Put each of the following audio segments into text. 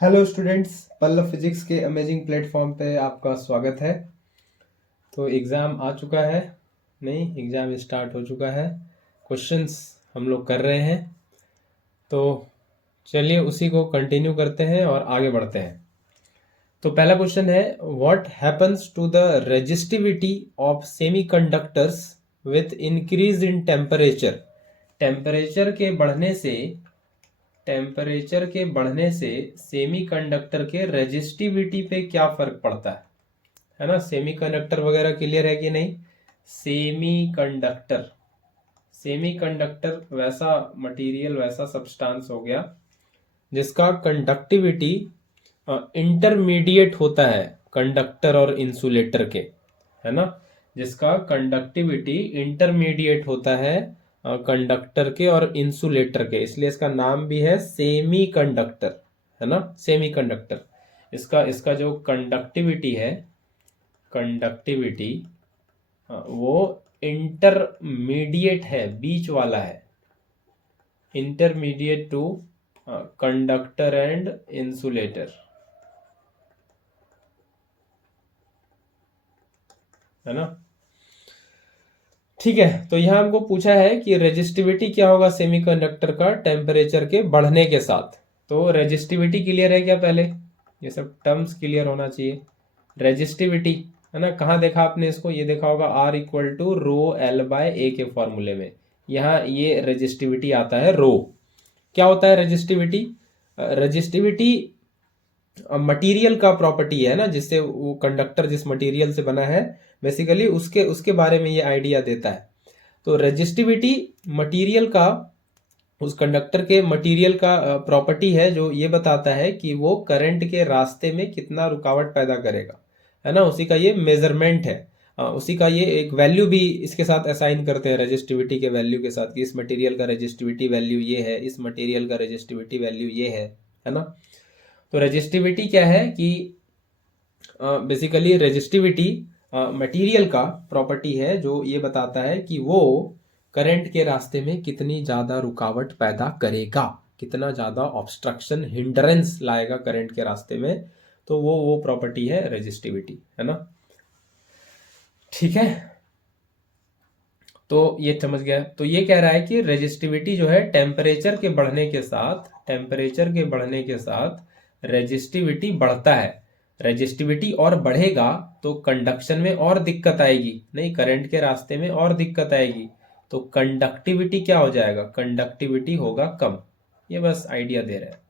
Hello students, Pallav physics के amazing platform पे आपका स्वागत है। तो एग्ज़ाम आ चुका है, नहीं एग्ज़ाम स्टार्ट हो चुका है। क्वेश्चंस हम लोग कर रहे हैं, तो चलिए उसी को कंटिन्यू करते हैं और आगे बढ़ते हैं। तो पहला क्वेश्चन है, what happens to the resistivity of semiconductors with increase in temperature. Temperature के बढ़ने से सेमीकंडक्टर के रेजिस्टिविटी पे क्या फर्क पड़ता है ना। सेमीकंडक्टर वगैरह क्लियर है कि नहीं। सेमीकंडक्टर सेमीकंडक्टर वैसा मटेरियल, वैसा सब्सटेंस हो गया जिसका कंडक्टिविटी इंटरमीडिएट होता है कंडक्टर और इंसुलेटर के, है ना। जिसका कंडक्टिविटी इंटरमीडिएट होता है कंडक्टर के और इंसुलेटर के, इसलिए इसका नाम भी है सेमी कंडक्टर, है ना। सेमी कंडक्टर इसका जो कंडक्टिविटी है, कंडक्टिविटी वो इंटरमीडिएट है, बीच वाला है, intermediate to conductor and insulator, है ना। ठीक है, तो यहां हमको पूछा है कि रेजिस्टिविटी क्या होगा सेमीकंडक्टर का टेम्परेचर के बढ़ने के साथ। तो रेजिस्टिविटी क्लियर है क्या, पहले ये सब टर्म्स क्लियर होना चाहिए। रेजिस्टिविटी है ना, कहाँ देखा आपने इसको, ये देखा होगा R equal to rho l by a के फॉर्मूले में। यहाँ ये रेजिस्टिविटी आता है रो। क्या होता है रेजिस्टिविटी? रेजिस्टिविटी मटेरियल का प्रॉपर्टी है ना, जिससे वो कंडक्टर जिस मटेरियल से बना है बेसिकली उसके उसके बारे में ये आइडिया देता है। तो रेजिस्टिविटी मटेरियल का, उस कंडक्टर के मटेरियल का प्रॉपर्टी है जो ये बताता है कि वो करंट के रास्ते में कितना रुकावट पैदा करेगा, है ना। उसी का ये मेजरमेंट है, उसी का ये एक वैल्यू भी इसके साथ असाइन करते हैं रेजिस्टिविटी के वैल्यू के साथ, कि इस मटेरियल का रेजिस्टिविटी वैल्यू ये है, इस मटेरियल का रेजिस्टिविटी वैल्यू ये है ना। तो रेजिस्टिविटी क्या है कि बेसिकली रेजिस्टिविटी मटेरियल का प्रॉपर्टी है जो ये बताता है कि वो करंट के रास्ते में कितनी ज़्यादा रुकावट पैदा करेगा, कितना ज़्यादा ऑब्स्ट्रक्शन हिंड्रेंस लाएगा करंट के रास्ते में। तो वो प्रॉपर्टी है रेजिस्टिविटी, है ना। ठीक है, तो ये समझ गया। तो ये कह रहा है कि रेजिस्टिविटी जो है टेम्परेचर के बढ़ने के साथ, टेम्परेचर के बढ़ने के साथ रेजिस्टिविटी बढ़ता है। रेजिस्टिविटी और बढ़ेगा तो कंडक्शन में और दिक्कत आएगी, नहीं करंट के रास्ते में और दिक्कत आएगी, तो कंडक्टिविटी क्या हो जाएगा, कंडक्टिविटी होगा कम। ये बस आइडिया दे रहा है।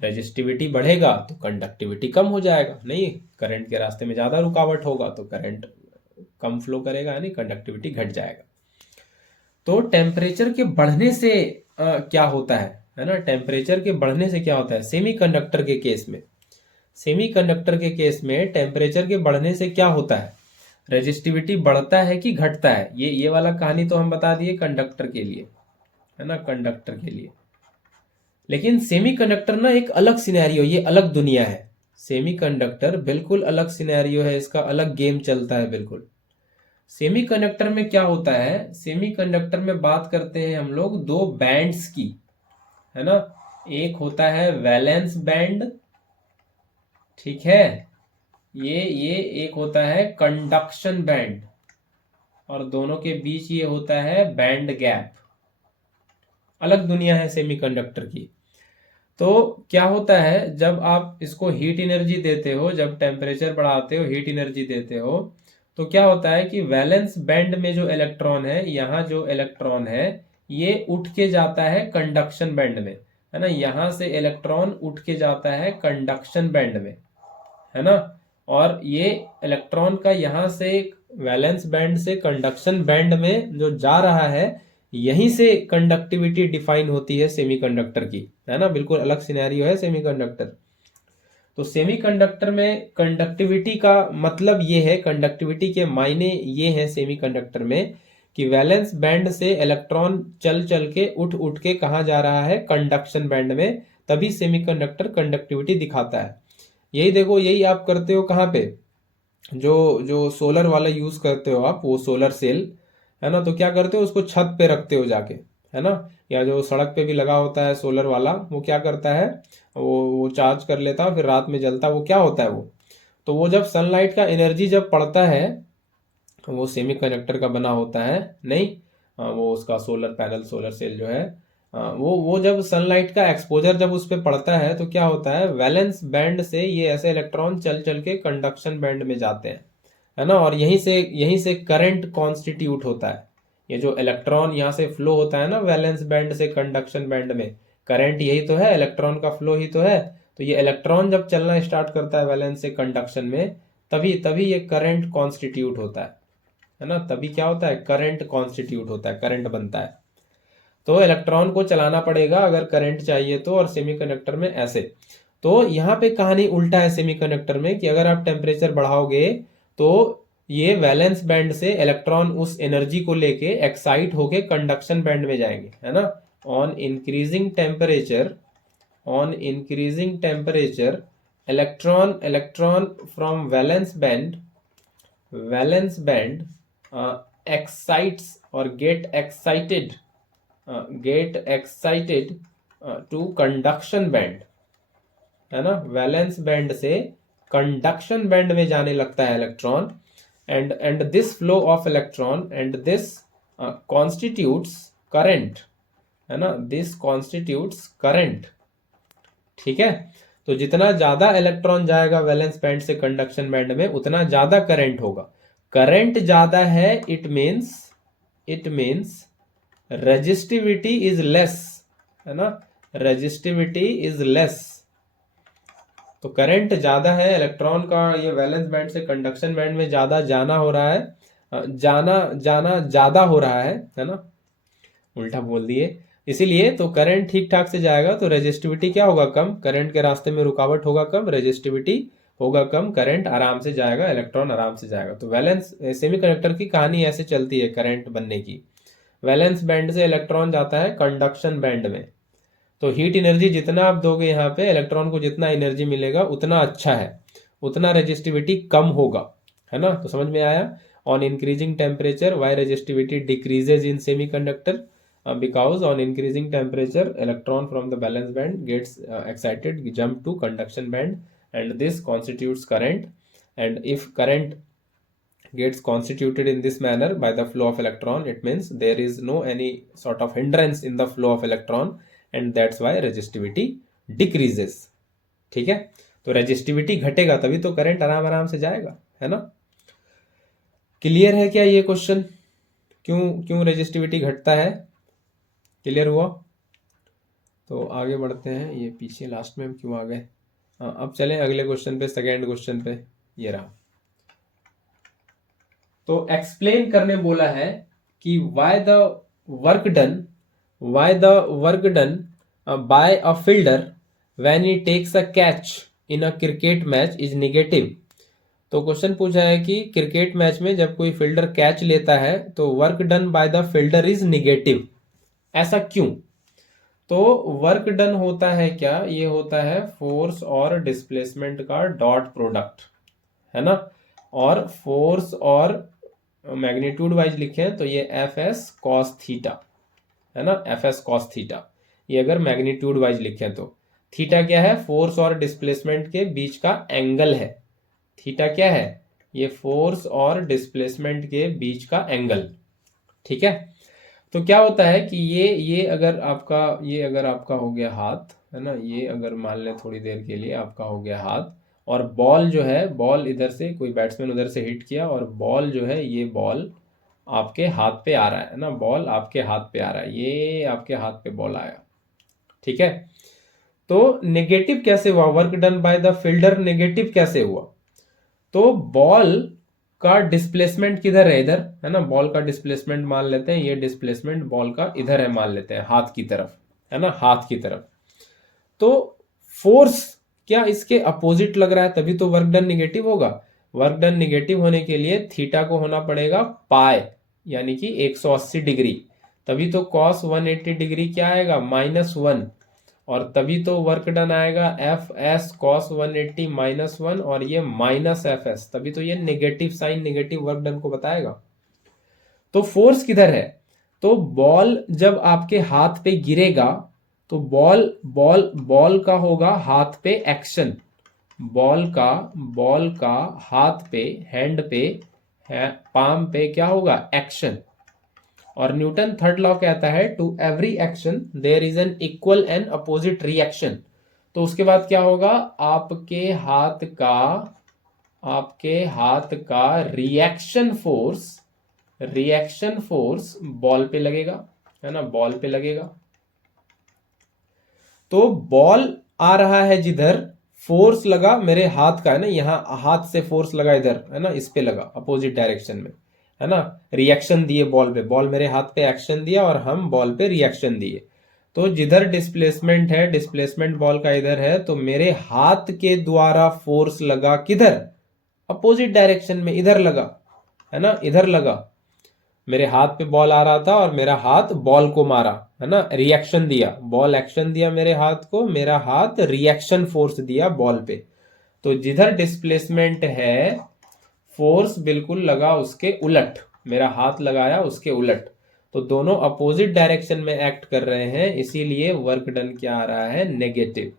रेजिस्टिविटी बढ़ेगा तो कंडक्टिविटी कम हो जाएगा, नहीं करंट के रास्ते में ज़्यादा रुकावट होगा तो करंट कम फ्लो करेगा, यानी कंडक्टिविटी घट जाएगा। तो टेम्परेचर के बढ़ने से क्या होता है ना, टेम्परेचर के बढ़ने से क्या होता है सेमीकंडक्टर के केस में। सेमीकंडक्टर के केस में टेम्परेचर के बढ़ने से क्या होता है, रेजिस्टिविटी बढ़ता है कि घटता है। ये वाला कहानी तो हम बता दिए कंडक्टर के लिए, है ना, कंडक्टर के लिए। लेकिन सेमीकंडक्टर ना एक अलग सिनेरियो, ये अलग दुनिया है। सेमीकंडक्टर बिल्कुल अलग सिनेरियो है, इसका अलग गेम चलता है बिल्कुल। सेमीकंडक्टर में क्या होता है, सेमीकंडक्टर में बात करते हैं हम लोग दो बैंड्स की, है ना। एक होता है वैलेंस बैंड, ठीक है, ये एक होता है कंडक्शन बैंड, और दोनों के बीच ये होता है बैंड गैप। अलग दुनिया है सेमीकंडक्टर की। तो क्या होता है, जब आप इसको हीट एनर्जी देते हो, जब टेम्परेचर बढ़ाते हो, हीट एनर्जी देते हो, तो क्या होता है कि वैलेंस बैंड में जो इलेक्ट्रॉन है, यहाँ जो इलेक्ट्रॉन है ये उठ के जाता है कंडक्शन बैंड में, है ना। यहाँ से इलेक्ट्रॉन उठ के जाता है कंडक्शन बैंड में, है ना। और ये इलेक्ट्रॉन का यहाँ से वैलेंस बैंड से कंडक्शन बैंड में जो जा रहा है, यहीं से कंडक्टिविटी डिफाइन होती है सेमीकंडक्टर की, है ना। बिल्कुल अलग सिनेरियो है सेमीकंडक्टर। तो सेमीकंडक्टर में कंडक्टिविटी का मतलब ये है, कंडक्टिविटी के मायने ये हैं सेमीकंडक्टर में, कि वैलेंस बैंड से इलेक्ट्रॉन चल चल के उठ के कहाँ जा रहा है, कंडक्शन बैंड में, तभी सेमीकंडक्टर कंडक्टिविटी दिखाता है। यही देखो, यही आप करते हो कहाँ पे, जो जो सोलर वाला यूज करते हो आप, वो सोलर सेल, है ना। तो क्या करते हो, उसको छत पे रखते हो जाके, है ना, या जो सड़क पे भी लगा होता है सोलर वाला, वो क्या करता है, वो चार्ज कर लेता है, फिर रात में जलता है, वो क्या होता है वो, तो वो जब सनलाइट का एनर्जी जब पड़ता है, वो सेमीकंडक्टर का बना होता है, नहीं, वो उसका सोलर पैनल, सोलर सेल जो है, वो जब सनलाइट का एक्सपोजर जब उस पर पड़ता है तो क्या होता है, वैलेंस बैंड से ये ऐसे इलेक्ट्रॉन चल चल के कंडक्शन बैंड में जाते हैं, है ना, और यहीं से करंट कॉन्स्टिट्यूट होता है। ये जो इलेक्ट्रॉन यहाँ से फ्लो होता है ना वैलेंस बैंड से कंडक्शन बैंड में, करंट यही तो है, इलेक्ट्रॉन का फ्लो ही तो है। तो ये इलेक्ट्रॉन जब चलना स्टार्ट करता है वैलेंस से कंडक्शन में, तभी तभी ये करंट कॉन्स्टिट्यूट होता है ना, तभी क्या होता है, करंट कॉन्स्टिट्यूट होता है, करंट बनता है। तो इलेक्ट्रॉन को चलाना पड़ेगा अगर करंट चाहिए तो, और सेमीकंडक्टर में ऐसे। तो यहाँ पे कहानी उल्टा है सेमीकंडक्टर में, कि अगर आप टेम्परेचर बढ़ाओगे तो ये वैलेंस बैंड से इलेक्ट्रॉन उस एनर्जी को लेके एक्साइट होके कंडक्शन बैंड में जाएंगे, है ना। On increasing temperature, on increasing temperature electron from valence band excites or get excited to conduction band, है ना, वैलेंस बैंड से कंडक्शन बैंड में जाने लगता है electron, and this flow of electron and this constitutes current, है ना, this constitutes current. ठीक है, तो जितना ज्यादा इलेक्ट्रॉन जाएगा वैलेंस बैंड से कंडक्शन बैंड में, उतना ज्यादा करंट होगा। करंट ज्यादा है, it means resistivity is less, है ना, रेजिस्टिविटी इज लेस। तो करंट ज्यादा है, इलेक्ट्रॉन का ये वैलेंस बैंड से कंडक्शन बैंड में ज्यादा जाना हो रहा है, जाना जाना ज्यादा हो रहा है ना, उल्टा बोल दिए। इसीलिए तो करंट ठीक ठाक से जाएगा तो रेजिस्टिविटी क्या होगा, कम, करंट के रास्ते में रुकावट होगा कम, रेजिस्टिविटी होगा कम, करंट आराम से जाएगा, इलेक्ट्रॉन आराम से जाएगा। तो वैलेंस सेमीकंडक्टर की कहानी ऐसे चलती है करंट बनने की। वैलेंस बैंड से इलेक्ट्रॉन जाता है कंडक्शन बैंड में, तो हीट एनर्जी जितना आप दोगे यहाँ पे, इलेक्ट्रॉन को जितना एनर्जी मिलेगा उतना अच्छा है, उतना रेजिस्टिविटी कम होगा, है ना। तो समझ में आया। On increasing temperature why resistivity decreases in semiconductor, because on increasing temperature electron from the valence band gets excited, jump to conduction band, and this constitutes current. And if current gets constituted in this manner by the flow of electron, it means there is no any sort of hindrance in the flow of electron, and that's why resistivity decreases। ठीक है, तो resistivity घटेगा तभी तो current आराम आराम से जाएगा, है ना। क्लियर है क्या ये क्वेश्चन, क्यों क्यों रेजिस्टिविटी घटता है, क्लियर हुआ। तो आगे बढ़ते हैं, ये पीछे लास्ट में हम क्यों आ गए। अब चलें अगले क्वेश्चन पे, सेकेंड क्वेश्चन पे, ये रहा। तो एक्सप्लेन करने बोला है कि why the work done by a fielder when he takes a catch in a cricket match is negative. तो क्वेश्चन पूछा है कि क्रिकेट मैच में जब कोई फील्डर कैच लेता है तो work done by the fielder is negative, ऐसा क्यों। तो वर्क डन होता है क्या, ये होता है फोर्स और डिस्प्लेसमेंट का डॉट प्रोडक्ट, है ना। और फोर्स और मैग्नीट्यूड वाइज लिखें तो ये एफ एस कॉस थीटा, है ना, एफ एस कॉस थीटा। ये अगर मैग्नीट्यूड वाइज लिखें तो थीटा क्या है, फोर्स और डिस्प्लेसमेंट के बीच का एंगल है। थीटा क्या है, ये फोर्स और डिस्प्लेसमेंट के बीच का एंगल। ठीक है, तो क्या होता है कि ये अगर आपका हो गया हाथ, है ना, ये अगर मान लें थोड़ी देर के लिए आपका हो गया हाथ, और बॉल जो है, बॉल इधर से कोई बैट्समैन उधर से हिट किया, और बॉल जो है, ये बॉल आपके हाथ पे आ रहा है ना, बॉल आपके हाथ पे आ रहा है, ये आपके हाथ पे बॉल आया। ठीक है, तो नेगेटिव कैसे हुआ, work done by the fielder negative कैसे हुआ। तो बॉल का डिस्प्लेसमेंट किधर है, इधर, है ना, बॉल का डिस्प्लेसमेंट मान लेते हैं, ये डिस्प्लेसमेंट बॉल का इधर है, मान लेते हैं हाथ की तरफ, है ना, हाथ की तरफ। तो फोर्स क्या इसके अपोजिट लग रहा है, तभी तो वर्क डन निगेटिव होगा। वर्क डन निगेटिव होने के लिए थीटा को होना पड़ेगा पाई, यानी कि 180 डिग्री, तभी तो कॉस 180 डिग्री क्या आएगा, -1, और तभी तो वर्क डन आएगा एफ एस कॉस 180 -1, और ये माइनस एफ एस, तभी तो ये negative sign, negative work done को बताएगा। तो फोर्स किधर है, तो बॉल जब आपके हाथ पे गिरेगा तो बॉल बॉल बॉल का होगा हाथ पे एक्शन, बॉल का हाथ पे, हैंड पे, पाम पे क्या होगा, एक्शन। और न्यूटन थर्ड लॉ कहता है to every action there is an equal and opposite reaction. तो उसके बाद क्या होगा, आपके हाथ का रिएक्शन फोर्स बॉल पे लगेगा, है ना, बॉल पे लगेगा। तो बॉल आ रहा है जिधर, फोर्स लगा मेरे हाथ का, है ना, यहां हाथ से फोर्स लगा इधर, है ना, इस पे लगा अपोजिट डायरेक्शन में, है ना, रिएक्शन दिए बॉल पे, बॉल मेरे हाथ पे एक्शन दिया और हम बॉल पे रिएक्शन दिए। तो जिधर डिस्प्लेसमेंट है, डिस्प्लेसमेंट बॉल का इधर है, तो मेरे हाथ के द्वारा फोर्स लगा किधर, अपोजिट डायरेक्शन में, इधर लगा, है ना, इधर लगा। मेरे हाथ पे बॉल आ रहा था और मेरा हाथ बॉल को मारा, है ना, रिएक्शन दिया, बॉल एक्शन दिया मेरे हाथ को, मेरा हाथ रिएक्शन फोर्स दिया बॉल पे। तो जिधर डिस्प्लेसमेंट है, फोर्स बिल्कुल लगा उसके उलट, मेरा हाथ लगाया उसके उलट। तो दोनों अपोजिट डायरेक्शन में एक्ट कर रहे हैं, इसीलिए वर्क डन क्या आ रहा है, नेगेटिव।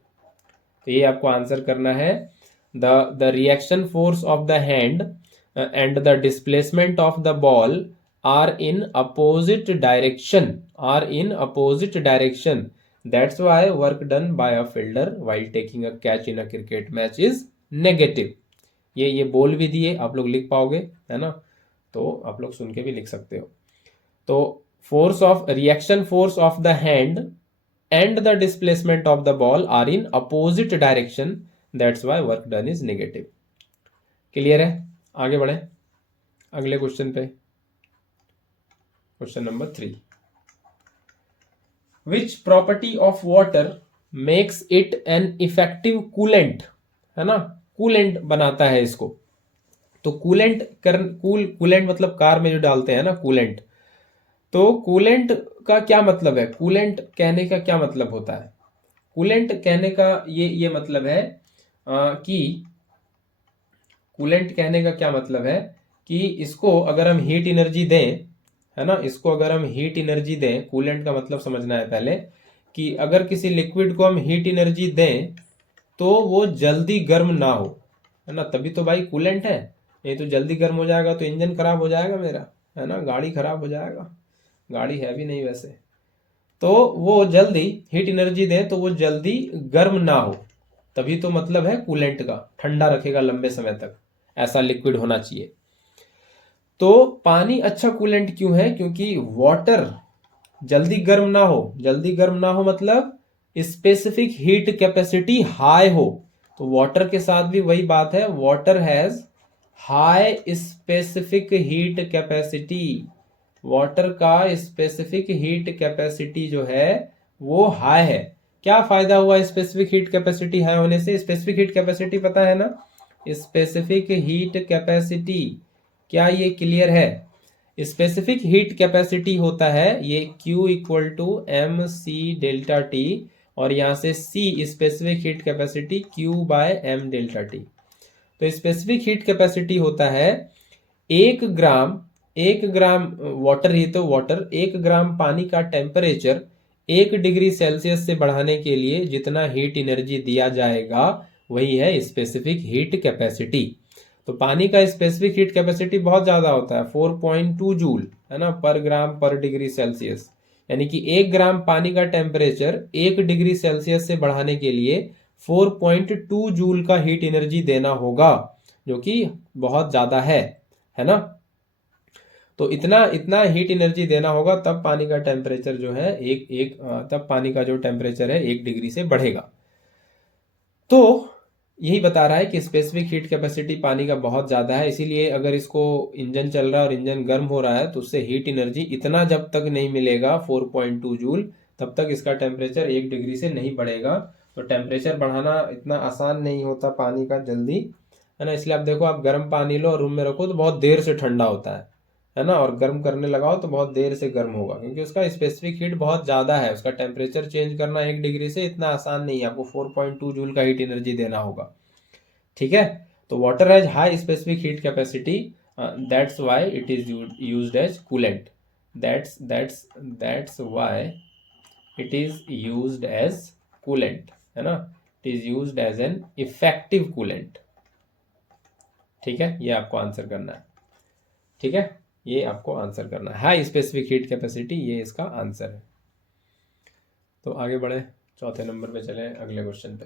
तो ये आपको आंसर करना है। The reaction force of the hand and the displacement of the ball are in opposite direction. That's why work done by a fielder while taking a catch in a cricket match is negative. ये बोल भी दिए, आप लोग लिख पाओगे, है ना, तो आप लोग सुन के भी लिख सकते हो। तो reaction force of the hand and the displacement of the ball are in opposite direction, that's why work done is negative. Clear है? आगे बढ़े अगले क्वेश्चन पे। Question number 3, which property of water makes it an effective coolant, है ना, coolant बनाता है इसको। तो कूलेंट मतलब कार में जो डालते हैं ना, कूलेंट। तो कूलेंट का क्या मतलब है, कूलेंट कहने का क्या मतलब होता है, कूलेंट कहने का ये मतलब है कि कूलेंट कहने का क्या मतलब है कि इसको अगर हम हीट एनर्जी दें, है ना, इसको अगर हम हीट एनर्जी दें, कूलेंट का मतलब समझना है पहले, कि अगर किसी लिक्विड को हम हीट एनर्जी दें तो वो जल्दी गर्म ना हो, है ना, तभी तो भाई कूलेंट है। नहीं तो जल्दी गर्म हो जाएगा तो इंजन खराब हो जाएगा मेरा, है ना, गाड़ी खराब हो जाएगा, गाड़ी है भी नहीं वैसे। तो वो जल्दी हीट एनर्जी दें तो वो जल्दी गर्म ना हो, तभी तो मतलब है कूलेंट का, ठंडा रखेगा लंबे समय तक, ऐसा लिक्विड होना चाहिए। तो पानी अच्छा कूलेंट क्यों है, क्योंकि वाटर जल्दी गर्म ना हो, जल्दी गर्म ना हो मतलब स्पेसिफिक हीट कैपेसिटी हाई हो। तो वाटर के साथ भी वही बात है, water has high specific heat capacity, water का स्पेसिफिक हीट कैपेसिटी जो है वो हाई है। क्या फायदा हुआ स्पेसिफिक हीट कैपेसिटी हाई होने से, स्पेसिफिक हीट कैपेसिटी पता है ना, स्पेसिफिक हीट कैपेसिटी, क्या ये क्लियर है? स्पेसिफिक हीट कैपेसिटी होता है ये Q equal to M C delta T, और यहां से C specific heat capacity Q by M delta T. तो स्पेसिफिक हीट कैपेसिटी होता है 1 ग्राम वाटर, ही तो वाटर, 1 ग्राम पानी का टेम्परेचर 1 डिग्री सेल्सियस से बढ़ाने के लिए जितना हीट एनर्जी दिया जाएगा वही है स्पेसिफिक हीट कैपेसिटी। तो पानी का स्पेसिफिक हीट कैपेसिटी बहुत ज्यादा होता है, 4.2 जूल, है ना, पर ग्राम पर डिग्री सेल्सियस। यानी कि 1 ग्राम पानी का टेम्परेचर 1 डिग्री सेल्सियस से बढ़ाने के लिए 4.2 जूल का हीट एनर्जी देना होगा, जो कि बहुत ज्यादा है ना। तो इतना इतना हीट एनर्जी देना होगा तब पानी का टेम्परेचर जो है तब पानी का जो टेम्परेचर है 1 डिग्री से बढ़ेगा। तो यही बता रहा है कि स्पेसिफिक हीट कैपेसिटी पानी का बहुत ज़्यादा है, इसीलिए अगर इसको इंजन चल रहा है और इंजन गर्म हो रहा है तो उससे हीट एनर्जी इतना जब तक नहीं मिलेगा 4.2 जूल, तब तक इसका टेम्परेचर 1 डिग्री से नहीं बढ़ेगा। तो टेम्परेचर बढ़ाना इतना आसान नहीं होता पानी का जल्दी, है ना। इसलिए आप देखो, आप गर्म पानी लो और रूम में रखो तो बहुत देर से ठंडा होता है ना, और गर्म करने लगाओ तो बहुत देर से गर्म होगा, क्योंकि उसका स्पेसिफिक हीट बहुत ज़्यादा है। उसका टेम्परेचर चेंज करना 1 डिग्री से इतना आसान नहीं है, आपको 4.2 जूल का हीट एनर्जी देना होगा, ठीक है। तो water has high specific heat capacity, that's why it is used as coolant. That's why it is used as coolant, है ना, it is used as an effective coolant. ठीक है, ये आपको आंसर करना है। ठीक है, ये आपको आंसर करना है, हाई स्पेसिफिक हीट कैपेसिटी, ये इसका आंसर है। तो आगे बढ़े, चौथे नंबर पे चले अगले क्वेश्चन पे।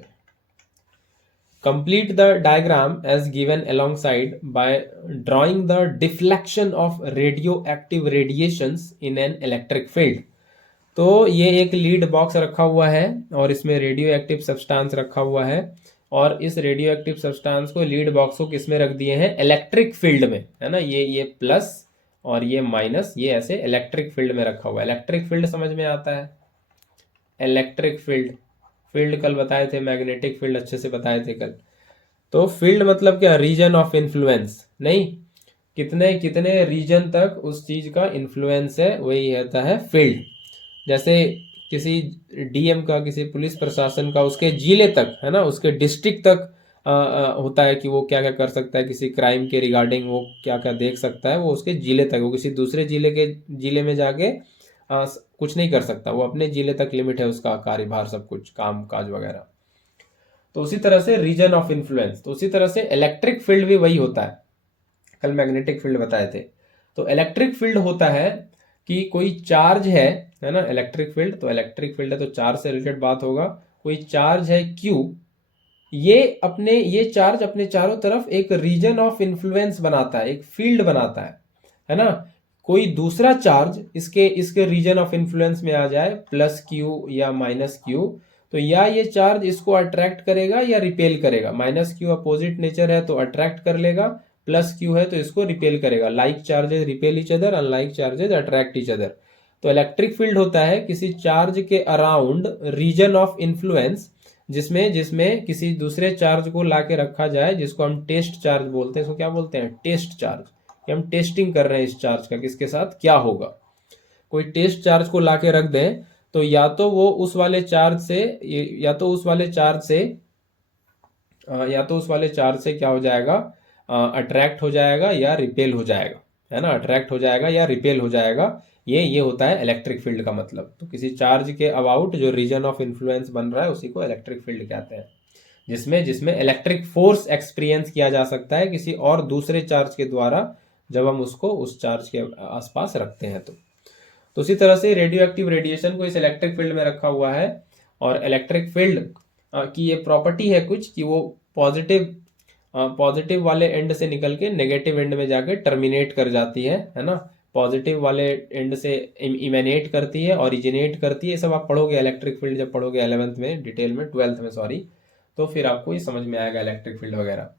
Complete the diagram as given alongside by drawing the deflection of radio active radiations in an electric field. तो ये एक लीड बॉक्स रखा हुआ है और इसमें रेडियो एक्टिव सब्सटेंस रखा हुआ है, और इस रेडियो एक्टिव सब्सटेंस को लीड बॉक्स को किसमें रख दिए हैं, इलेक्ट्रिक फील्ड में, है ना, ये प्लस और ये माइनस, ये ऐसे इलेक्ट्रिक फील्ड में रखा हुआ है। इलेक्ट्रिक फील्ड समझ में आता है, इलेक्ट्रिक फील्ड, फील्ड कल बताए थे, मैग्नेटिक फील्ड अच्छे से बताए थे कल। तो फील्ड मतलब क्या, रीजन ऑफ इन्फ्लुएंस, नहीं, कितने कितने रीजन तक उस चीज का इन्फ्लुएंस है, वही रहता है फील्ड। जैसे किसी डीएम का, किसी पुलिस प्रशासन का, उसके जिले तक, है ना, उसके डिस्ट्रिक्ट तक होता है कि वो क्या क्या कर सकता है, किसी क्राइम के रिगार्डिंग वो क्या क्या देख सकता है, वो उसके जिले तक, वो किसी दूसरे जिले में जाके कुछ नहीं कर सकता, वो अपने जिले तक लिमिट है उसका कार्यभार, सब कुछ काम काज वगैरह। तो उसी तरह से रीजन ऑफ इन्फ्लुएंस, तो उसी तरह से इलेक्ट्रिक फील्ड भी वही होता है, कल मैग्नेटिक फील्ड बताए थे। तो इलेक्ट्रिक फील्ड होता है कि कोई चार्ज है ना, इलेक्ट्रिक फील्ड, तो इलेक्ट्रिक फील्ड है तो चार्ज से रिलेटेड बात होगा। कोई चार्ज है Q, ये चार्ज अपने चारों तरफ एक रीजन ऑफ इन्फ्लुएंस बनाता है, एक फील्ड बनाता है ना। कोई दूसरा चार्ज इसके रीजन ऑफ इन्फ्लुएंस में आ जाए, +Q या -Q, तो या ये चार्ज इसको अट्रैक्ट करेगा या रिपेल करेगा। -Q अपोजिट नेचर है तो अट्रैक्ट कर लेगा, +Q है तो इसको रिपेल करेगा। Like charges repel each other, unlike charges attract each other. तो इलेक्ट्रिक फील्ड होता है किसी चार्ज के अराउंड रीजन ऑफ इन्फ्लुएंस, जिसमें किसी दूसरे चार्ज को लाके रखा जाए, जिसको हम टेस्ट चार्ज बोलते हैं। इसको क्या बोलते हैं, टेस्ट चार्ज, कि हम टेस्टिंग कर रहे हैं इस चार्ज का, किसके साथ क्या होगा। कोई टेस्ट चार्ज को लाके रख दें तो या तो वो उस वाले चार्ज से या तो उस वाले चार्ज से क्या हो जाएगा, अट्रैक्ट हो जाएगा या रिपेल हो जाएगा, है ना, अट्रैक्ट हो जाएगा या रिपेल हो जाएगा। ये होता है इलेक्ट्रिक फील्ड का मतलब। तो किसी चार्ज के अबाउट जो रीजन ऑफ इन्फ्लुएंस बन रहा है उसी को इलेक्ट्रिक फील्ड कहते हैं, जिसमें इलेक्ट्रिक फोर्स एक्सपीरियंस किया जा सकता है किसी और दूसरे चार्ज के द्वारा, जब हम उसको उस चार्ज के आसपास रखते हैं। तो उसी तरह से रेडियो एक्टिव रेडिएशन को इस इलेक्ट्रिक फील्ड में रखा हुआ है, और इलेक्ट्रिक फील्ड की ये प्रॉपर्टी है कुछ कि वो पॉजिटिव वाले एंड से निकल के नेगेटिव एंड में जाके टर्मिनेट कर जाती है ना। पॉजिटिव वाले एंड से इमेनेट करती है, ओरिजिनेट करती है, सब आप पढ़ोगे इलेक्ट्रिक फील्ड जब पढ़ोगे 11th में डिटेल में, 12th में सॉरी, तो फिर आपको ये समझ में आएगा इलेक्ट्रिक फील्ड वगैरह।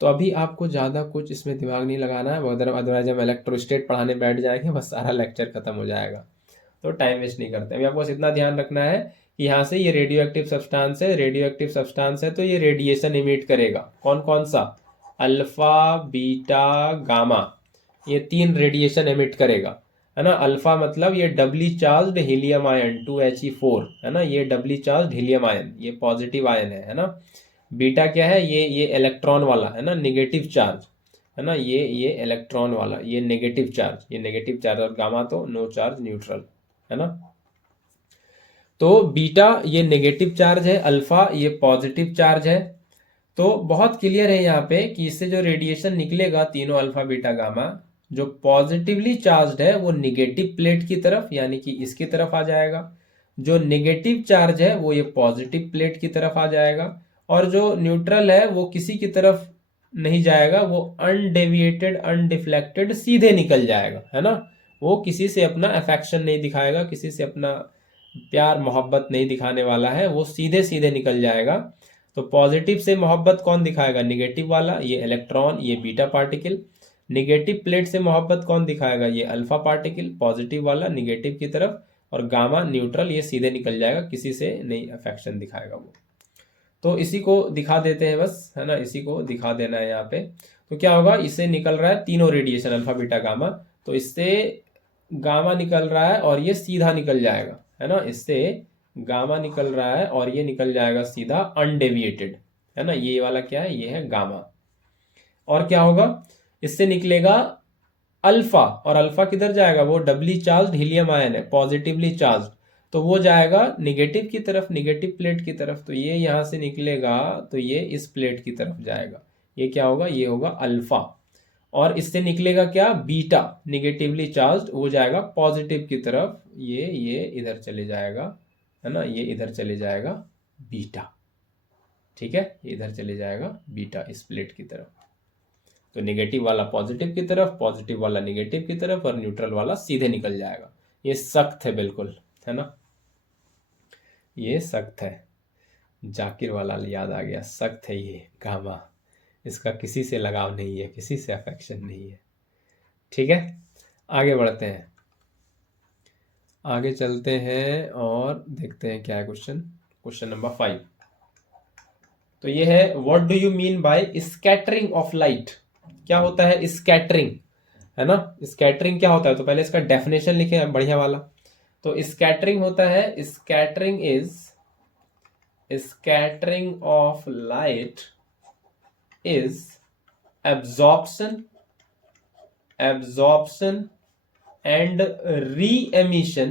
तो अभी आपको ज़्यादा कुछ इसमें दिमाग नहीं लगाना है, अदरवाइज हम इलेक्ट्रोस्टेट पढ़ाने बैठ जाएंगे, बस सारा लेक्चर खत्म हो जाएगा। तो टाइम वेस्ट नहीं करते। अभी आपको बस इतना ध्यान रखना है कि यहाँ से ये रेडियो एक्टिव सब्सटेंस है, रेडियो एक्टिव सब्सटेंस है तो ये रेडिएशन इमिट करेगा। कौन कौन सा, अल्फा, बीटा, गामा, ये 3 रेडिएशन इमिट करेगा, है ना। अल्फा मतलब ये डबली चार्ज्ड हीलियम आयन 2He4, है ना, ये डबली चार्ज्ड हीलियम आयन, ये पॉजिटिव आयन है ना। बीटा क्या है, ये इलेक्ट्रॉन वाला, है ना, नेगेटिव चार्ज, है ना, ये इलेक्ट्रॉन वाला, ये नेगेटिव चार्ज, ये नेगेटिव चार्ज, और गामा तो नो चार्ज न्यूट्रल, है ना। तो बीटा ये नेगेटिव चार्ज है, अल्फा ये पॉजिटिव चार्ज है। तो बहुत क्लियर है यहाँ पे कि इससे जो रेडिएशन निकलेगा, तीनों अल्फा बीटा गामा, जो पॉजिटिवली चार्ज्ड है वो निगेटिव प्लेट की तरफ, यानी कि इसकी तरफ आ जाएगा। जो नेगेटिव चार्ज है वो ये पॉजिटिव प्लेट की तरफ आ जाएगा, और जो न्यूट्रल है वो किसी की तरफ नहीं जाएगा, वो अनडेविएटेड अनडिफ्लेक्टेड सीधे निकल जाएगा, है ना। वो किसी से अपना अफेक्शन नहीं दिखाएगा, किसी से अपना प्यार मोहब्बत नहीं दिखाने वाला है, वो सीधे सीधे निकल जाएगा। तो पॉजिटिव से मोहब्बत कौन दिखाएगा, निगेटिव वाला, ये इलेक्ट्रॉन, ये बीटा पार्टिकल। निगेटिव प्लेट से मोहब्बत कौन दिखाएगा, ये अल्फा पार्टिकल, पॉजिटिव वाला निगेटिव की तरफ, और गामा न्यूट्रल ये सीधे निकल जाएगा, किसी से नहीं अफेक्शन दिखाएगा वो। तो इसी को दिखा देते हैं बस, है ना, इसी को दिखा देना है यहाँ पे। तो क्या होगा, इससे निकल रहा है तीनों रेडिएशन अल्फा बीटा गामा, तो इससे गामा निकल रहा है और ये सीधा निकल जाएगा, है ना, इससे गामा निकल रहा है और ये निकल जाएगा सीधा अनडेविएटेड, है ना। ये वाला क्या है, ये है गामा। और क्या होगा, इससे निकलेगा अल्फा, और अल्फा किधर जाएगा, वो डबली चार्ज हीलियम आयन है, पॉजिटिवली चार्ज, तो वो जाएगा निगेटिव की तरफ, निगेटिव प्लेट की तरफ। तो ये यहां से निकलेगा तो ये इस प्लेट की तरफ जाएगा, ये क्या होगा, ये होगा अल्फा। और इससे निकलेगा क्या, बीटा, निगेटिवली चार्ज, वो जाएगा पॉजिटिव की तरफ, ये इधर चले जाएगा, है ना, ये इधर चले जाएगा बीटा। ठीक है, ये इधर चले जाएगा बीटा इस प्लेट की तरफ। तो नेगेटिव वाला पॉजिटिव की तरफ, पॉजिटिव वाला नेगेटिव की तरफ, और न्यूट्रल वाला सीधे निकल जाएगा। ये सख्त है बिल्कुल, है ना, ये सख्त है। जाकिर वाला याद आ गया, सख्त है ये गामा, इसका किसी से लगाव नहीं है, किसी से अफेक्शन नहीं है। ठीक है, आगे बढ़ते हैं, आगे चलते हैं और देखते हैं क्या है क्वेश्चन। क्वेश्चन नंबर 5, तो ये है, what do you mean by scattering of light. क्या होता है स्कैटरिंग, है ना, स्कैटरिंग क्या होता है, तो पहले इसका डेफिनेशन लिखे हैं बढ़िया वाला। तो स्कैटरिंग होता है, scattering is scattering of light is absorption and re-emission,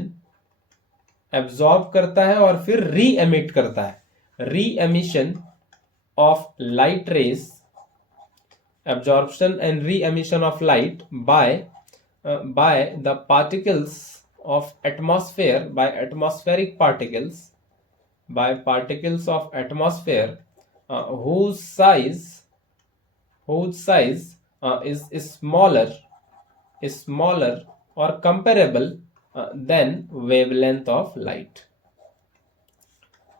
absorb करता है और फिर री एमिट करता है, री emission of light rays, absorption and re-emission of light by the particles of atmosphere, by atmospheric particles, by particles of atmosphere whose size is smaller or comparable than wavelength of light।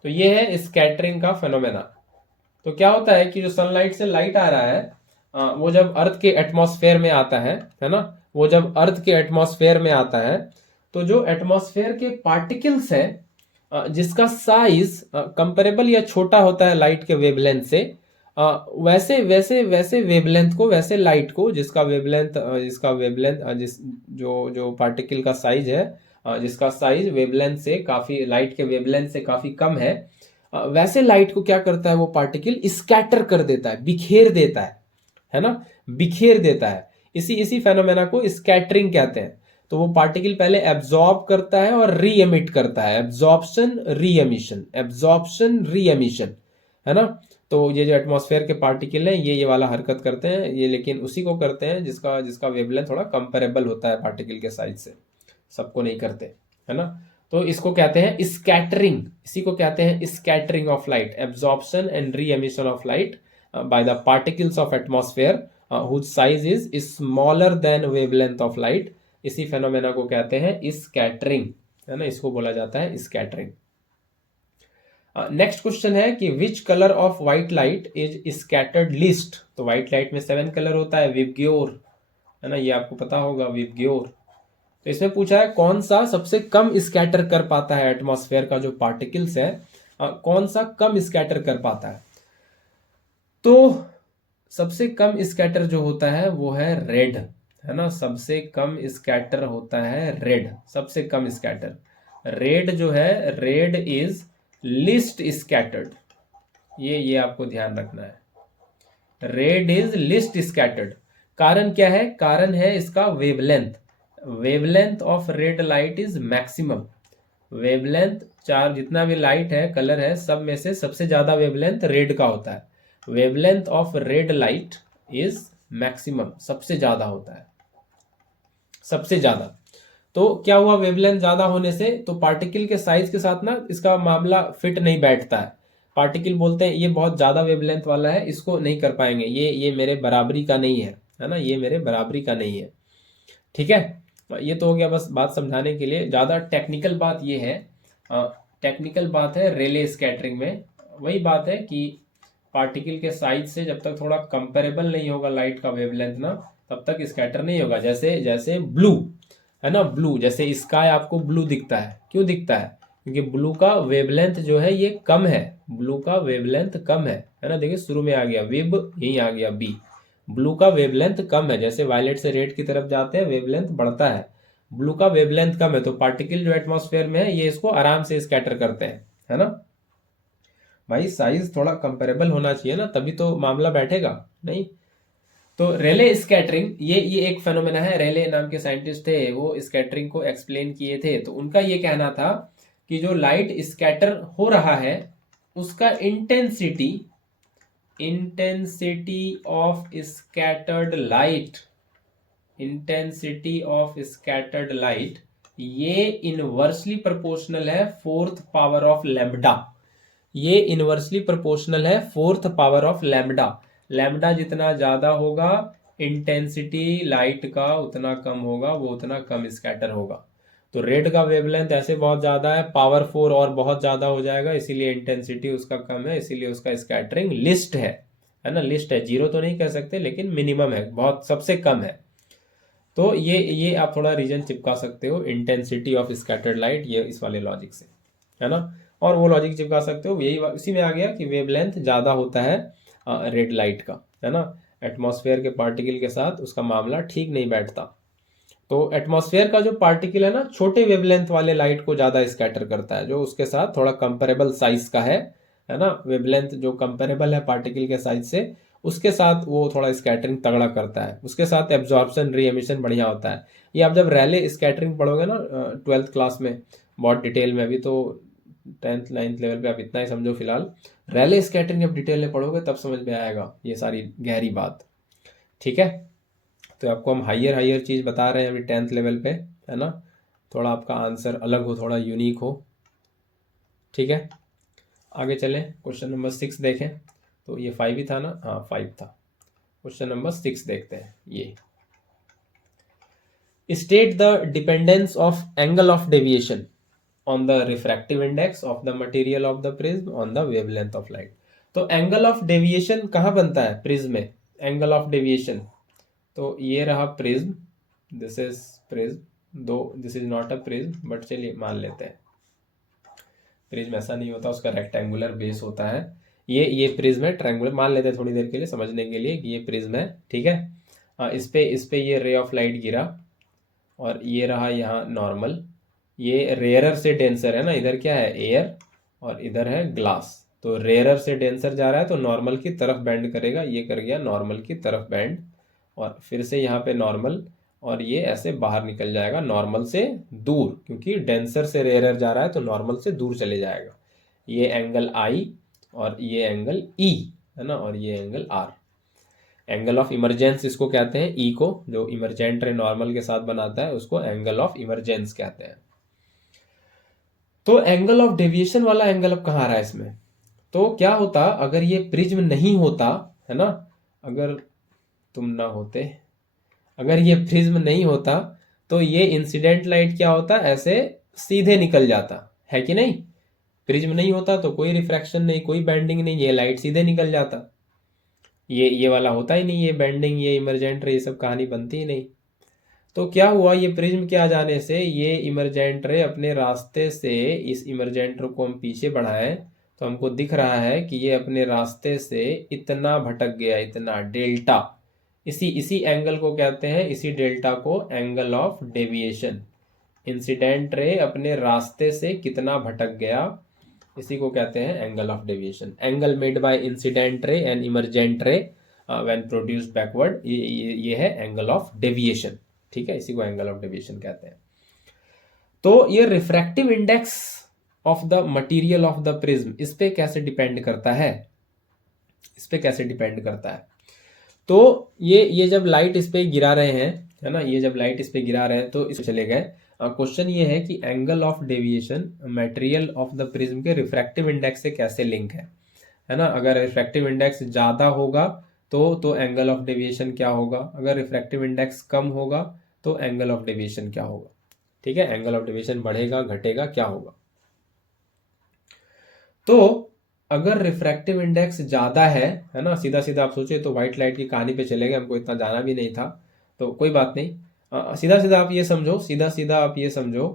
तो ये है scattering का phenomena. तो क्या होता है कि जो सनलाइट से लाइट आ रहा है वो जब अर्थ के एटमॉस्फेयर में आता है ना, वो जब अर्थ के एटमॉस्फेयर में आता है तो जो एटमॉस्फेयर के पार्टिकल्स हैं जिसका साइज कंपेरेबल या छोटा होता है लाइट के वेवलेंथ से, वैसे वैसे वैसे वेवलेंथ को, वैसे लाइट को जिसका वेवलेंथ जो पार्टिकल का साइज है, जिसका साइज वेवलेंथ से काफी, लाइट के वेवलेंथ से काफी कम है, वैसे लाइट को क्या करता है वो पार्टिकल स्कैटर कर देता है, बिखेर देता है ना, बिखेर देता है। इसी फेनोमेना को स्कैटरिंग कहते हैं। तो वो पार्टिकल पहले एब्जॉर्ब करता है और री एमिट करता है, एब्जॉर्प्शन री एमिशन, एब्जॉर्प्शन री एमिशन, है ना। तो ये जो एटमॉस्फेयर के पार्टिकल हैं ये वाला हरकत करते हैं ये, लेकिन उसी को करते हैं जिसका वेवलेंथ थोड़ा कंपेरेबल होता है पार्टिकल के साइज से, सबको नहीं करते, है ना। तो इसको कहते हैं स्कैटरिंग, इसी को कहते हैं scattering of light, absorption and re emission of light by the particles of atmosphere whose size is smaller than wavelength of light। इसी फेनोमेना को कहते हैं स्कैटरिंग, है ना, इसको बोला जाता है स्कैटरिंग। नेक्स्ट क्वेश्चन है कि which colour of white light is scattered list. तो व्हाइट लाइट में 7 कलर होता है, विबग्योर, है ना, ये आपको पता होगा विबग्योर। तो इसमें पूछा है कौन सा सबसे कम स्कैटर कर पाता है, एटमॉस्फेयर का जो पार्टिकल्स है कौन सा कम स्कैटर कर पाता है। तो सबसे कम स्कैटर जो होता है वो है रेड, है ना, सबसे कम स्कैटर होता है रेड, सबसे कम स्कैटर रेड जो है, रेड इज लिस्ट स्कैटर्ड, ये आपको ध्यान रखना है, रेड इज लिस्ट स्कैटर्ड। कारण क्या है, कारण है इसका wavelength, wavelength of red light is maximum, wavelength चार जितना भी लाइट है, कलर है, सब में से सबसे ज्यादा वेवलेंथ रेड का होता है, wavelength of red light is maximum, सबसे ज्यादा होता है, सबसे ज्यादा। तो क्या हुआ, वेवलेंथ ज्यादा होने से तो पार्टिकल के साइज के साथ ना इसका मामला फिट नहीं बैठता है, पार्टिकल बोलते हैं ये बहुत ज्यादा वेवलेंथ वाला है, इसको नहीं कर पाएंगे, ये मेरे बराबरी का नहीं है ना, ये मेरे बराबरी का नहीं है। ठीक है, ये तो हो गया बस बात समझाने के लिए, ज्यादा टेक्निकल बात ये है, टेक्निकल बात है रेले स्कैटरिंग में, वही बात है कि पार्टिकल के साइज से जब तक थोड़ा कंपेरेबल नहीं होगा लाइट का वेवलेंथ ना, तब तक स्कैटर नहीं होगा। जैसे ब्लू, है ना, ब्लू, जैसे स्काई आपको ब्लू दिखता है, क्यों दिखता है, क्योंकि ब्लू का वेवलेंथ जो है ये कम है, ब्लू का वेवलेंथ कम है ना, देखिए शुरू में आ गया वेब, यही आ गया बी, ब्लू का वेवलेंथ कम है, जैसे वायलेट से रेड की तरफ जाते हैं वेवलेंथ बढ़ता है, ब्लू का वेवलेंथ कम है, तो पार्टिकल जो एटमॉस्फेयर में है ये इसको आराम से स्कैटर करते हैं, है ना। भाई साइज थोड़ा कंपेरेबल होना चाहिए ना, तभी तो मामला बैठेगा, नहीं तो रेले स्कैटरिंग ये एक फेनोमेना है। रेले नाम के साइंटिस्ट थे, वो स्कैटरिंग को एक्सप्लेन किए थे। तो उनका ये कहना था कि जो लाइट स्कैटर हो रहा है उसका इंटेंसिटी ऑफ स्कैटर्ड लाइट ये इनवर्सली प्रोपोर्शनल है फोर्थ पावर ऑफ लैम्बडा। ये इनवर्सली प्रोपोर्शनल है fourth power of lambda. Lambda जितना ज्यादा होगा इंटेंसिटी लाइट का उतना कम होगा, वो उतना कम स्कैटर होगा। तो रेड का वेवलेंथ ऐसे बहुत ज्यादा है, पावर 4 और बहुत ज्यादा हो जाएगा, इसीलिए इंटेंसिटी उसका कम है, इसीलिए उसका स्कैटरिंग लिस्ट है ना, लिस्ट है, जीरो तो नहीं कह सकते लेकिन मिनिमम है, बहुत सबसे कम है। तो ये आप थोड़ा रीजन चिपका सकते हो, इंटेंसिटी ऑफ स्कैटर्ड लाइट, ये इस वाले लॉजिक से, है ना। और वो लॉजिक चिपका सकते हो, यही इसी में आ गया कि वेवलेंथ ज़्यादा होता है रेड लाइट का, है ना। एटमॉस्फेयर के पार्टिकल के साथ उसका मामला ठीक नहीं बैठता। तो एटमॉस्फेयर का जो पार्टिकल है ना, छोटे वेवलेंथ वाले लाइट को ज़्यादा स्कैटर करता है, जो उसके साथ थोड़ा कंपेरेबल साइज का है ना, वेवलेंथ जो कंपेरेबल है पार्टिकल के साइज से, उसके साथ वो थोड़ा स्कैटरिंग तगड़ा करता है, उसके साथ एब्जॉर्प्शन री एमिशन बढ़िया होता है। ये आप जब रैले स्कैटरिंग पढ़ोगे ना 12th क्लास में बहुत डिटेल में, अभी तो 10th 9th लेवल पे आप इतना ही समझो फिलहाल, रैले स्कैटरिंग जब डिटेल में पढ़ोगे तब समझ में आएगा ये सारी गहरी बात, ठीक है। तो आपको हम हायर चीज़ बता रहे हैं अभी 10th लेवल पे, है ना, थोड़ा आपका आंसर अलग हो, थोड़ा यूनिक हो, ठीक है। आगे चलें, क्वेश्चन नंबर 6 देखें। तो ये 5 ही था ना, हाँ 5 था। क्वेश्चन नंबर 6 देखते हैं। ये state the dependence of angle of deviation on the refractive index of the material of the prism on the wavelength of light. तो एंगल ऑफ डेविएशन कहाँ बनता है प्रिज्म में, एंगल ऑफ डेविएशन, तो ये रहा प्रिज्म, दिस इज प्रिज्म, दो this is not a prism but चलिए मान लेते हैं, प्रिज्म ऐसा नहीं होता, उसका रेक्टेंगुलर बेस होता है। ये प्रिज्म है, ट्रायंगुलर मान लेते हैं थोड़ी देर के लिए समझने के लिए कि ये प्रिज्म है, ठीक है। इस पे ये रे ऑफ लाइट गिरा और ये रहा यहाँ नॉर्मल, ये रेयरर से डेंसर है ना, इधर क्या है एयर और इधर है ग्लास, तो रेयरर से डेंसर जा रहा है तो नॉर्मल की तरफ बेंड करेगा, ये कर गया नॉर्मल की तरफ बेंड, और फिर से यहाँ पे नॉर्मल, और ये ऐसे बाहर निकल जाएगा नॉर्मल से दूर, क्योंकि डेंसर से रेयरर जा रहा है तो नॉर्मल से दूर चले जाएगा। ये एंगल आई और ये एंगल ई, है ना, और ये angle R. Angle of emergence इसको कहते हैं, ई को, जो इमरजेंट रे नॉर्मल के साथ बनाता है उसको एंगल ऑफ इमरजेंस कहते हैं। तो एंगल ऑफ डेविएशन वाला एंगल अब कहाँ आ रहा है इसमें, तो क्या होता अगर ये प्रिज्म नहीं होता, है ना, अगर तुम ना होते, अगर ये प्रिज्म नहीं होता तो ये इंसिडेंट लाइट क्या होता, ऐसे सीधे निकल जाता, है कि नहीं। प्रिज्म नहीं होता तो कोई रिफ्रैक्शन नहीं, कोई बेंडिंग नहीं, ये लाइट सीधे निकल जाता, ये वाला होता ही नहीं, ये बेंडिंग ये इमरजेंट रे ये सब कहानी बनती ही नहीं। तो क्या हुआ, ये प्रिज्म के आ जाने से ये इमरजेंट रे अपने रास्ते से, इस इमरजेंट रे को हम पीछे बढ़ाएं तो हमको दिख रहा है कि ये अपने रास्ते से इतना भटक गया, इतना डेल्टा, इसी एंगल को कहते हैं, इसी डेल्टा को angle of deviation. Incident ray अपने रास्ते से कितना भटक गया, इसी को कहते हैं angle of deviation. Angle made by incident ray and emergent ray when produced backward, ये है एंगल ऑफ डेविएशन, ठीक है, इसी को एंगल ऑफ डेविएशन कहते हैं। तो ये refractive index of the material of the prism इस पे कैसे डिपेंड करता है, इस पे कैसे डिपेंड करता है, तो ये जब लाइट इस पे गिरा रहे हैं, है ना, ये जब लाइट इस पे गिरा रहे हैं तो इस चले गए। क्वेश्चन ये है कि angle of deviation material of the prism के रिफ्रैक्टिव इंडेक्स से कैसे लिंक है ना। अगर रिफ्रैक्टिव इंडेक्स ज़्यादा होगा तो एंगल ऑफ डेविएशन क्या होगा, अगर रिफ्रैक्टिव इंडेक्स कम होगा तो एंगल ऑफ डेविएशन क्या होगा, ठीक है, एंगल ऑफ डेविएशन बढ़ेगा घटेगा क्या होगा। तो अगर रिफ्रैक्टिव इंडेक्स ज़्यादा है ना, सीधा सीधा आप सोचिए तो व्हाइट लाइट की कहानी पे चले गए, हमको इतना जाना भी नहीं था तो कोई बात नहीं, सीधा सीधा आप ये समझो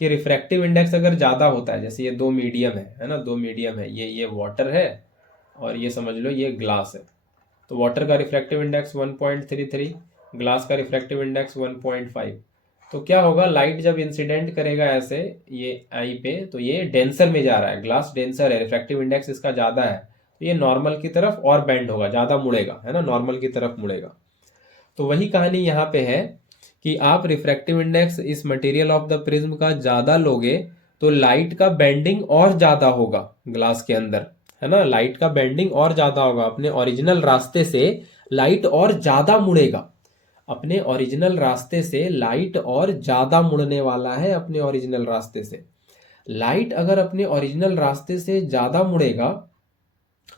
कि रिफ्रैक्टिव इंडेक्स अगर ज़्यादा होता है, जैसे ये दो मीडियम है ना, दो मीडियम है, ये वाटर है और ये समझ लो ये ग्लास है, तो वाटर का रिफ्रैक्टिव इंडेक्स 1.33, ग्लास का रिफ्रैक्टिव इंडेक्स 1.5, तो क्या होगा, लाइट जब इंसिडेंट करेगा ऐसे ये आई पे तो ये डेंसर में जा रहा है, ग्लास डेंसर है, रिफ्रैक्टिव इंडेक्स इसका ज़्यादा है, तो ये नॉर्मल की तरफ और बेंड होगा, ज़्यादा मुड़ेगा, है ना, नॉर्मल की तरफ मुड़ेगा। तो वही कहानी यहाँ पे है कि आप रिफ्रैक्टिव इंडेक्स इस मटेरियल ऑफ द प्रिज्म का ज्यादा लोगे तो लाइट का बेंडिंग और ज्यादा होगा ग्लास के अंदर, है ना। लाइट का बेंडिंग और ज्यादा होगा, अपने ओरिजिनल रास्ते से लाइट और ज्यादा मुड़ेगा। अपने ओरिजिनल रास्ते से लाइट और ज्यादा मुड़ने वाला है, अपने ओरिजिनल रास्ते से। लाइट अगर अपने ओरिजिनल रास्ते से ज्यादा मुड़ेगा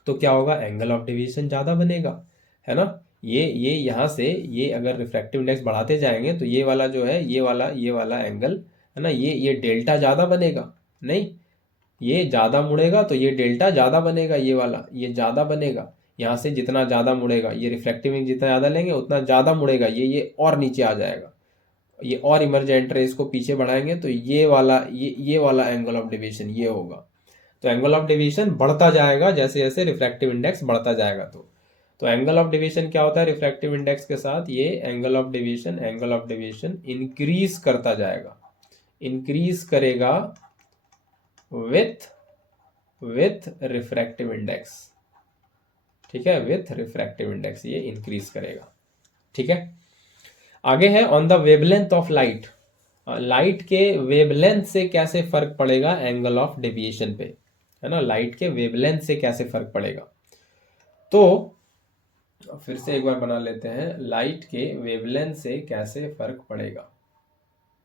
तो क्या होगा, एंगल ऑफ डेविएशन ज्यादा बनेगा, है ना। ये यहां से ये अगर रिफ्रैक्टिव इंडेक्स बढ़ाते जाएंगे तो ये वाला जो है, ये वाला एंगल, है ना, ये डेल्टा ज्यादा बनेगा। नहीं, ये ज्यादा मुड़ेगा तो ये डेल्टा ज्यादा बनेगा, ये वाला ये ज्यादा बनेगा। यहाँ से जितना ज्यादा मुड़ेगा, ये रिफ्रैक्टिव इंडेक्स जितना ज्यादा लेंगे उतना ज्यादा मुड़ेगा, ये और नीचे आ जाएगा। ये और इमरजेंट रेस को पीछे बढ़ाएंगे तो ये वाला एंगल ऑफ डेविएशन ये होगा। तो एंगल ऑफ डेविएशन बढ़ता जाएगा जैसे जैसे रिफ्रैक्टिव इंडेक्स बढ़ता जाएगा। तो एंगल ऑफ डेविएशन क्या होता है रिफ्रैक्टिव इंडेक्स के साथ, ये एंगल ऑफ डेविएशन इंक्रीज करता जाएगा, इंक्रीज करेगा विथ रिफ्रैक्टिव इंडेक्स। ठीक है, विथ रिफ्रैक्टिव इंडेक्स ये इंक्रीज करेगा। ठीक है, आगे है on the wavelength of light. Light के वेवलेंथ से कैसे फर्क पड़ेगा एंगल ऑफ डेविएशन पे, है ना। लाइट के वेवलेंथ से कैसे फर्क पड़ेगा, तो फिर से एक बार बना लेते हैं, लाइट के वेवलेंथ से कैसे फर्क पड़ेगा।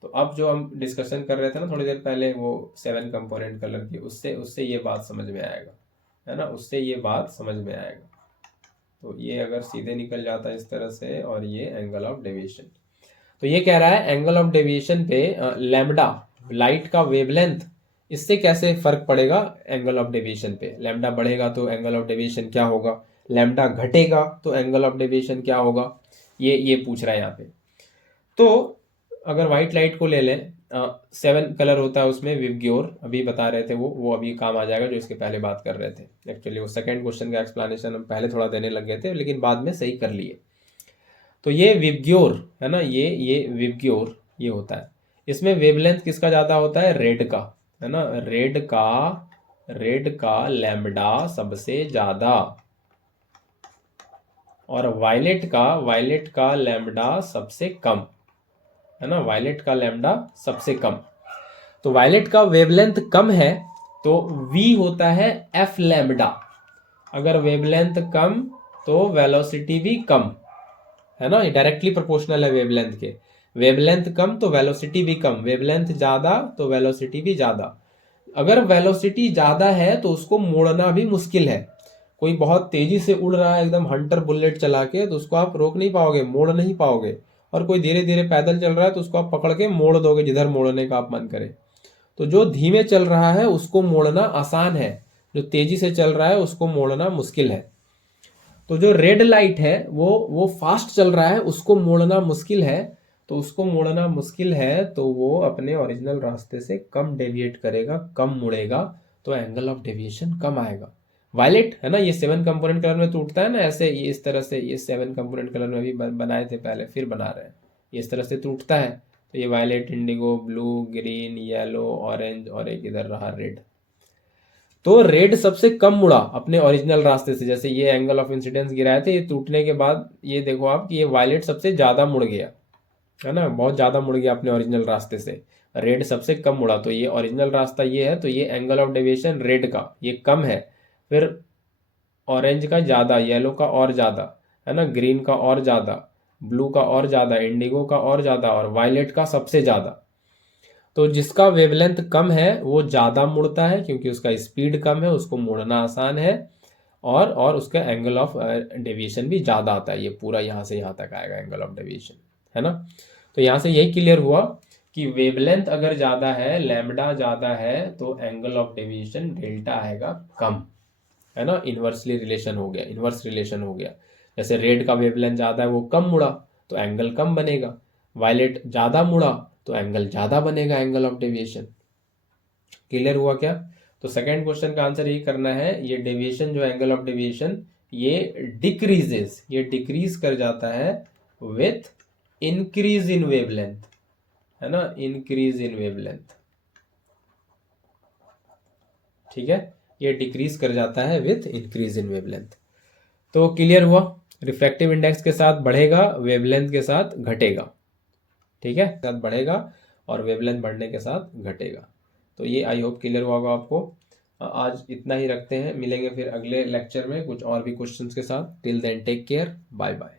तो अब जो हम डिस्कशन कर रहे थे ना थोड़ी देर पहले, वो 7 कंपोनेंट कलर की, उससे ये बात समझ में आएगा, है ना, उससे ये बात समझ में आएगा। तो ये अगर सीधे निकल जाता है इस तरह से, और ये एंगल ऑफ डेविएशन। तो ये कह रहा है एंगल ऑफ डेविएशन पे लैम्डा, लाइट का वेवलेंथ, इससे कैसे फर्क पड़ेगा एंगल ऑफ डेविएशन पे। लैम्डा बढ़ेगा तो एंगल ऑफ डेविएशन क्या होगा, लैम्डा घटेगा तो एंगल ऑफ डेविएशन क्या होगा, ये पूछ रहा है यहाँ पे। तो अगर व्हाइट लाइट को ले लें, 7 कलर होता है उसमें, विबग्योर अभी बता रहे थे, वो अभी काम आ जाएगा जो इसके पहले बात कर रहे थे। एक्चुअली वो सेकंड क्वेश्चन का एक्सप्लेनेशन हम पहले थोड़ा देने लग गए थे, लेकिन बाद में सही कर लिए। तो ये विबग्योर है ना, ये विबग्योर ये होता है। इसमें वेवलेंथ किसका ज्यादा होता है, रेड का, है ना। रेड का लैम्डा सबसे ज्यादा, और वायलेट का लैम्डा सबसे कम, है ना। वायलेट का लैम्डा सबसे कम। तो वायलेट का वेवलेंथ कम है तो v होता है f लैम्डा। अगर वेवलेंथ कम तो वेलोसिटी भी कम, है ना। ये डायरेक्टली प्रोपोर्शनल है वेवलेंथ के। वेवलेंथ कम तो वेलोसिटी भी कम, वेवलेंथ ज्यादा तो वेलोसिटी भी ज्यादा। अगर वेलोसिटी ज्यादा है तो उसको मोड़ना भी मुश्किल है। कोई बहुत तेजी से उड़ रहा है एकदम हंटर बुलेट चला के, तो उसको आप रोक नहीं पाओगे, मोड़ नहीं पाओगे। और कोई धीरे धीरे पैदल चल रहा है तो उसको आप पकड़ के मोड़ दोगे जिधर मोड़ने का आप मन करे। तो जो धीमे चल रहा है उसको मोड़ना आसान है, जो तेजी से चल रहा है उसको मोड़ना मुश्किल है। तो जो रेड लाइट है वो फास्ट चल रहा है, उसको मोड़ना मुश्किल है। तो उसको मोड़ना मुश्किल है तो वो अपने ओरिजिनल रास्ते से कम डेविएट करेगा, कम मुड़ेगा, तो एंगल ऑफ डेविएशन कम आएगा। वायलेट है ना, ये 7 कंपोनेंट कलर में टूटता है ना ऐसे, ये इस तरह से, ये 7 कंपोनेंट कलर में भी बनाए थे पहले, फिर बना रहे हैं, ये इस तरह से टूटता है। तो ये violet, indigo, blue, green, yellow, orange, और एक इधर रहा रेड। तो रेड सबसे कम मुड़ा अपने ओरिजिनल रास्ते से। जैसे ये एंगल ऑफ इंसिडेंस गिराए थे, ये टूटने के बाद ये देखो आप कि ये वायलेट सबसे ज्यादा मुड़ गया, है ना, बहुत ज्यादा मुड़ गया अपने ओरिजिनल रास्ते से। रेड सबसे कम मुड़ा, तो ये ओरिजिनल रास्ता ये है, तो ये एंगल ऑफ डेविएशन रेड का ये कम है। फिर ऑरेंज का ज्यादा, येलो का और ज्यादा, है ना, ग्रीन का और ज्यादा, ब्लू का और ज्यादा, इंडिगो का और ज्यादा, और वायलेट का सबसे ज्यादा। तो जिसका वेवलेंथ कम है वो ज्यादा मुड़ता है क्योंकि उसका स्पीड कम है, उसको मुड़ना आसान है, और उसका एंगल ऑफ डेविएशन भी ज्यादा आता है। ये पूरा यहाँ से यहाँ तक आएगा एंगल ऑफ डेविएशन, है ना। तो यहाँ से यही क्लियर हुआ कि वेवलेंथ अगर ज्यादा है, लैम्डा ज्यादा है, तो एंगल ऑफ डेविएशन डेल्टा आएगा कम, है ना। इनवर्सली रिलेशन हो गया, इनवर्स रिलेशन हो गया। जैसे रेड का वेवलेंथ ज्यादा है वो कम मुड़ा तो एंगल कम बनेगा, वायलेट ज्यादा मुड़ा तो एंगल ज्यादा बनेगा, एंगल ऑफ डेविएशन। क्लियर हुआ क्या। तो सेकंड क्वेश्चन का आंसर यही करना है, ये डेविएशन जो एंगल ऑफ डेविएशन ये डिक्रीजेस, ये डिक्रीज कर जाता है विथ इंक्रीज इन वेवलेंथ, है ना, इंक्रीज इन वेवलेंथ। ठीक है, ये डिक्रीज कर जाता है विथ इंक्रीज इन वेवलेंथ। तो क्लियर हुआ। रिफ्रैक्टिव इंडेक्स के साथ बढ़ेगा, वेवलेंथ के साथ घटेगा। ठीक है, साथ बढ़ेगा और वेवलेंथ बढ़ने के साथ घटेगा। तो ये आई होप क्लियर हुआ होगा आपको। आज इतना ही रखते हैं, मिलेंगे फिर अगले लेक्चर में कुछ और भी क्वेश्चंस के साथ। Till then take care, bye bye.